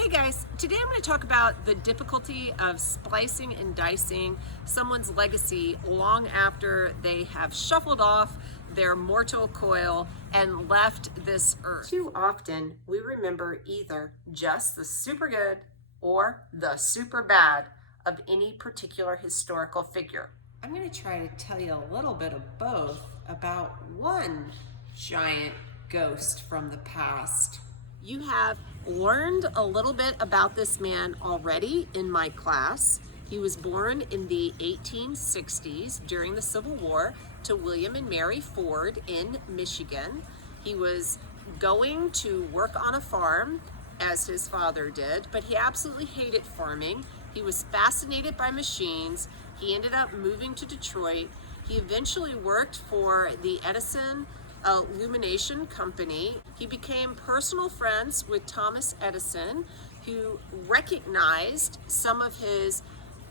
Hey guys, today I'm going to talk about the difficulty of splicing and dicing someone's legacy long after they have shuffled off their mortal coil and left this earth. Too often we remember either just the super good or the super bad of any particular historical figure. I'm going to try to tell you a little bit of both about one giant ghost from the past. You have learned a little bit about this man already in my class. He was born in the 1860s during the Civil War to William and Mary Ford in Michigan. He was going to work on a farm as his father did, but he absolutely hated farming. He was fascinated by machines. He ended up moving to Detroit. He eventually worked for the Edison Illumination Company. He became personal friends with Thomas Edison, who recognized some of his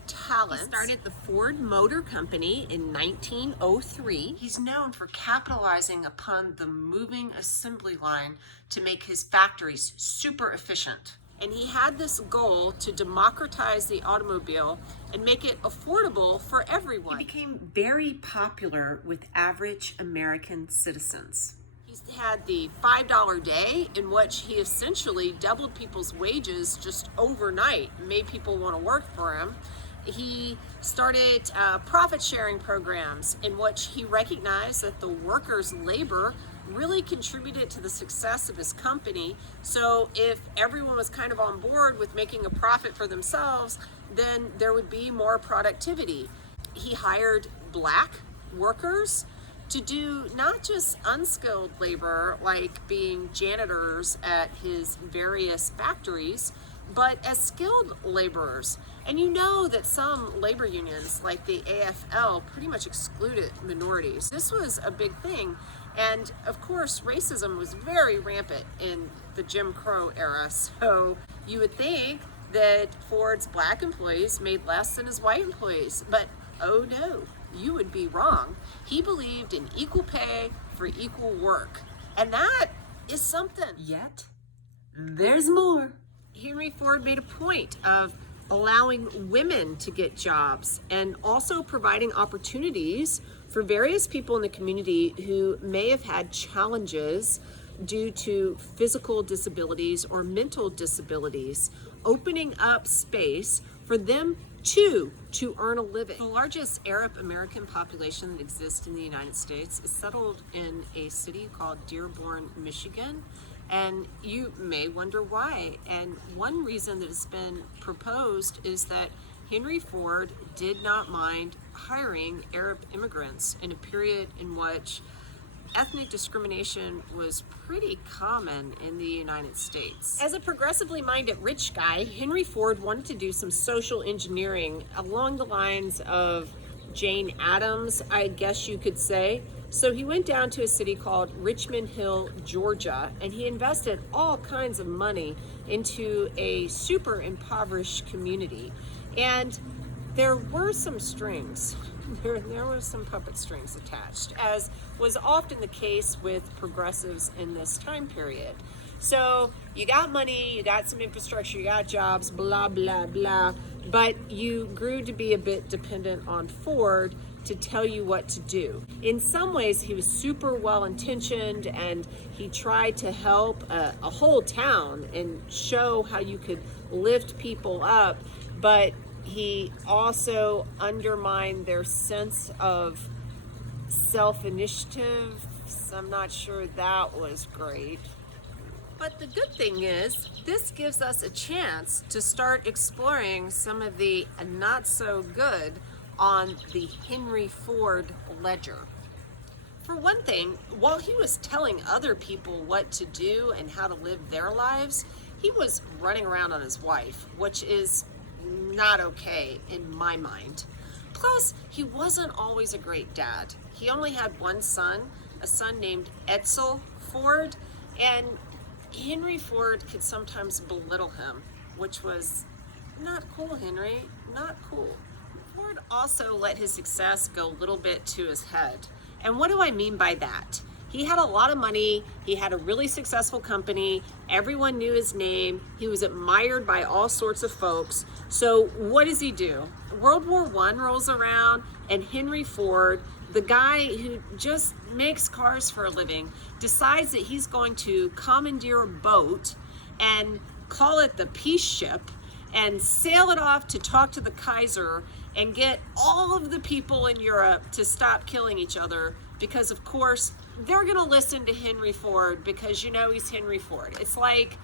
talents. He started the Ford Motor Company in 1903. He's known for capitalizing upon the moving assembly line to make his factories super efficient. And he had this goal to democratize the automobile and make it affordable for everyone. He became very popular with average American citizens. He's had the $5 day, in which he essentially doubled people's wages just overnight, made people want to work for him. He started profit sharing programs in which he recognized that the workers' labor really contributed to the success of his company. So if everyone was kind of on board with making a profit for themselves, then there would be more productivity. He hired black workers to do not just unskilled labor like being janitors at his various factories, but as skilled laborers. And you know that some labor unions like the AFL pretty much excluded minorities. This was a big thing. And of course, racism was very rampant in the Jim Crow era. So you would think that Ford's black employees made less than his white employees. But oh no, you would be wrong. He believed in equal pay for equal work. And that is something. Yet, there's more. Henry Ford made a point of allowing women to get jobs and also providing opportunities for various people in the community who may have had challenges due to physical disabilities or mental disabilities, opening up space for them to earn a living. The largest Arab American population that exists in the United States is settled in a city called Dearborn, Michigan. And you may wonder why. And one reason that has been proposed is that Henry Ford did not mind hiring Arab immigrants in a period in which ethnic discrimination was pretty common in the United States. As a progressively minded rich guy, Henry Ford wanted to do some social engineering along the lines of Jane Addams, I guess you could say. So he went down to a city called Richmond Hill, Georgia, and he invested all kinds of money into a super impoverished community. And there were some strings. There were some puppet strings attached, as was often the case with progressives in this time period. So you got money, you got some infrastructure, you got jobs, blah, blah, blah, but you grew to be a bit dependent on Ford to tell you what to do. In some ways, he was super well-intentioned, and he tried to help a whole town and show how you could lift people up, but he also undermined their sense of self-initiative. So I'm not sure that was great. But the good thing is, this gives us a chance to start exploring some of the not so good on the Henry Ford ledger. For one thing, while he was telling other people what to do and how to live their lives, he was running around on his wife, which is not okay in my mind. Plus, he wasn't always a great dad. He only had one son, a son named Edsel Ford, and Henry Ford could sometimes belittle him, which was not cool, Henry, not cool. Ford also let his success go a little bit to his head. And what do I mean by that? He had a lot of money. He had a really successful company. Everyone knew his name. He was admired by all sorts of folks. So what does he do? World War I rolls around, and Henry Ford, the guy who just makes cars for a living, decides that he's going to commandeer a boat and call it the Peace Ship and sail it off to talk to the Kaiser and get all of the people in Europe to stop killing each other, because of course they're going to listen to Henry Ford because he's Henry Ford. It's like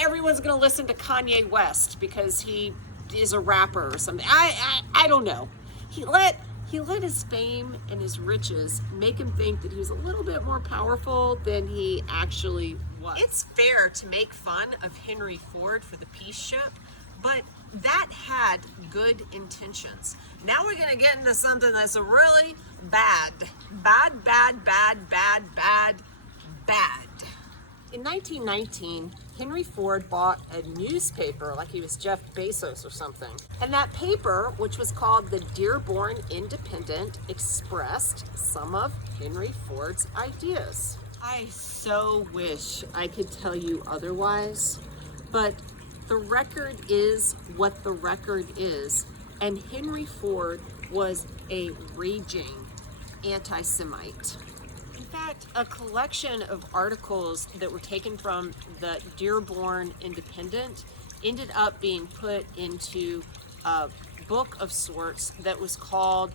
everyone's going to listen to Kanye West because he is a rapper or something. I don't know. He let his fame and his riches make him think that he was a little bit more powerful than he actually was. It's fair to make fun of Henry Ford for the Peace Ship, but that had good intentions. Now we're going to get into something that's really bad. Bad. In 1919, Henry Ford bought a newspaper like he was Jeff Bezos or something. And that paper, which was called the Dearborn Independent, expressed some of Henry Ford's ideas. I so wish I could tell you otherwise, but the record is what the record is, and Henry Ford was a raging anti-Semite. In fact, a collection of articles that were taken from the Dearborn Independent ended up being put into a book of sorts that was called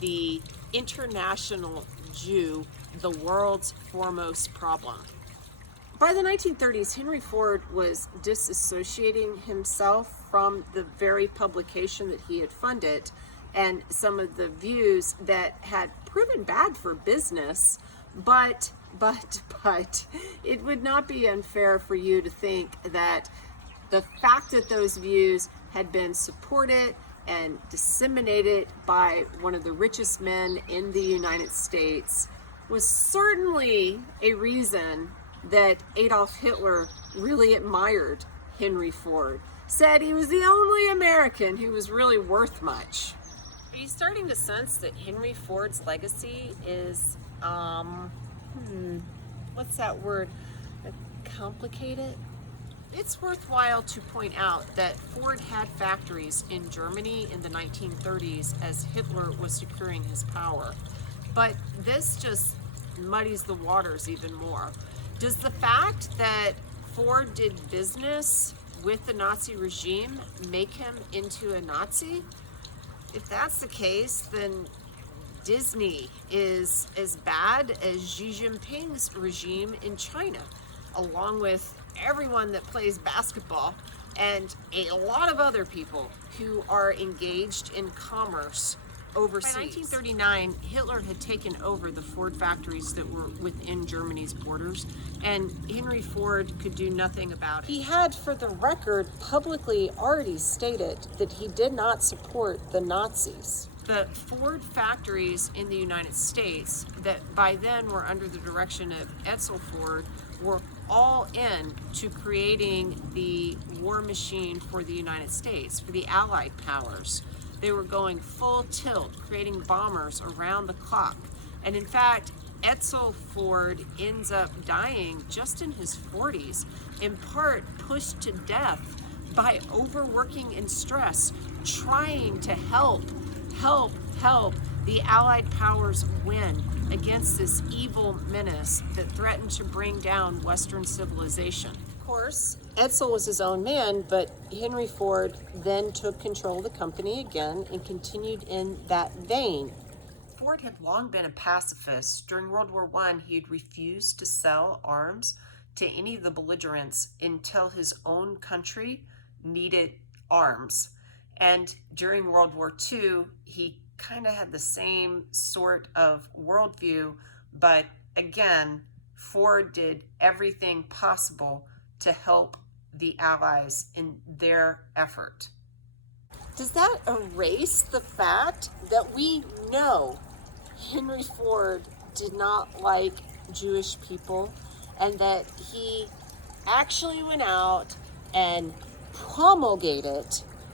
The International Jew, the World's Foremost Problem. By the 1930s, Henry Ford was disassociating himself from the very publication that he had funded and some of the views that had proven bad for business, but it would not be unfair for you to think that the fact that those views had been supported and disseminated by one of the richest men in the United States was certainly a reason that Adolf Hitler really admired Henry Ford, said he was the only American who was really worth much. Are you starting to sense that Henry Ford's legacy is, what's that word? Complicated? It's worthwhile to point out that Ford had factories in Germany in the 1930s as Hitler was securing his power. But this just muddies the waters even more. Does the fact that Ford did business with the Nazi regime make him into a Nazi? If that's the case, then Disney is as bad as Xi Jinping's regime in China, along with everyone that plays basketball and a lot of other people who are engaged in commerce overseas. By 1939, Hitler had taken over the Ford factories that were within Germany's borders, and Henry Ford could do nothing about it. He had, for the record, publicly already stated that he did not support the Nazis. The Ford factories in the United States that by then were under the direction of Edsel Ford were all in to creating the war machine for the United States, for the Allied powers. They were going full tilt, creating bombers around the clock. And in fact, Edsel Ford ends up dying just in his 40s, in part pushed to death by overworking and stress, trying to help the Allied powers win against this evil menace that threatened to bring down Western civilization. Of course, Edsel was his own man, but Henry Ford then took control of the company again and continued in that vein. Ford had long been a pacifist. During World War I, he had refused to sell arms to any of the belligerents until his own country needed arms. And during World War II, he kind of had the same sort of worldview, but again, Ford did everything possible to help the Allies in their effort. Does that erase the fact that we know Henry Ford did not like Jewish people and that he actually went out and promulgated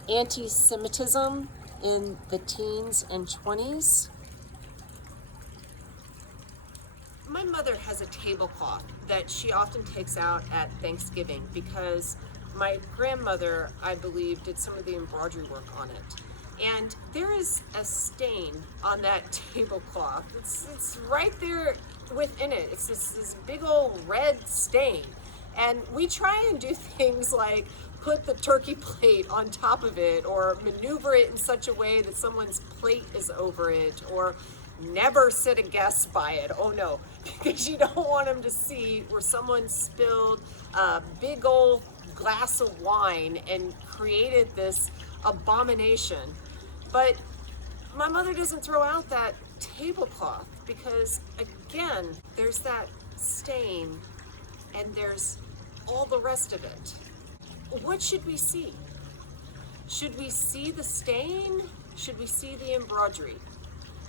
anti-Semitism in the teens and 20s? My My mother has a tablecloth that she often takes out at Thanksgiving because my grandmother, I believe, did some of the embroidery work on it. And there is a stain on that tablecloth. It's right there within it. It's this big old red stain. And we try and do things like put the turkey plate on top of it, or maneuver it in such a way that someone's plate is over it, or never sit a guest by it. Oh no, because you don't want them to see where someone spilled a big old glass of wine and created this abomination. But my mother doesn't throw out that tablecloth because, again, there's that stain and there's all the rest of it. What should we see? Should we see the stain? Should we see the embroidery?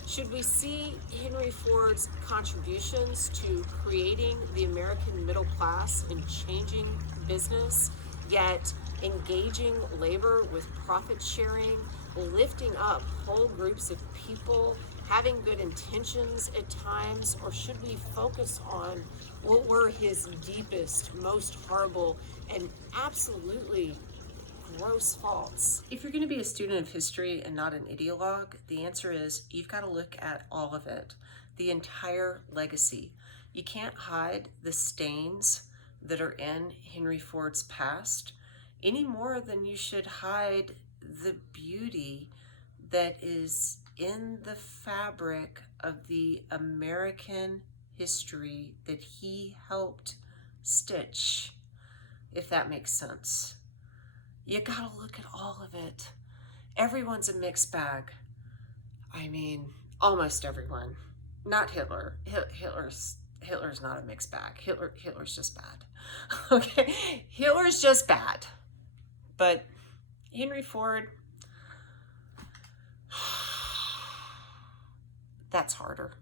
Should we see Henry Ford's contributions to creating the American middle class and changing business, yet engaging labor with profit sharing, lifting up whole groups of people, having good intentions at times? Or should we focus on what were his deepest, most horrible, and absolutely gross faults? If you're going to be a student of history and not an ideologue, the answer is you've got to look at all of it, the entire legacy. You can't hide the stains that are in Henry Ford's past any more than you should hide the beauty that is in the fabric of the American history that he helped stitch, if that makes sense. You gotta look at all of it. Everyone's a mixed bag. I mean, almost everyone. Not Hitler. Hitler's not a mixed bag. Hitler's just bad. Okay, Hitler's just bad. But Henry Ford, that's harder.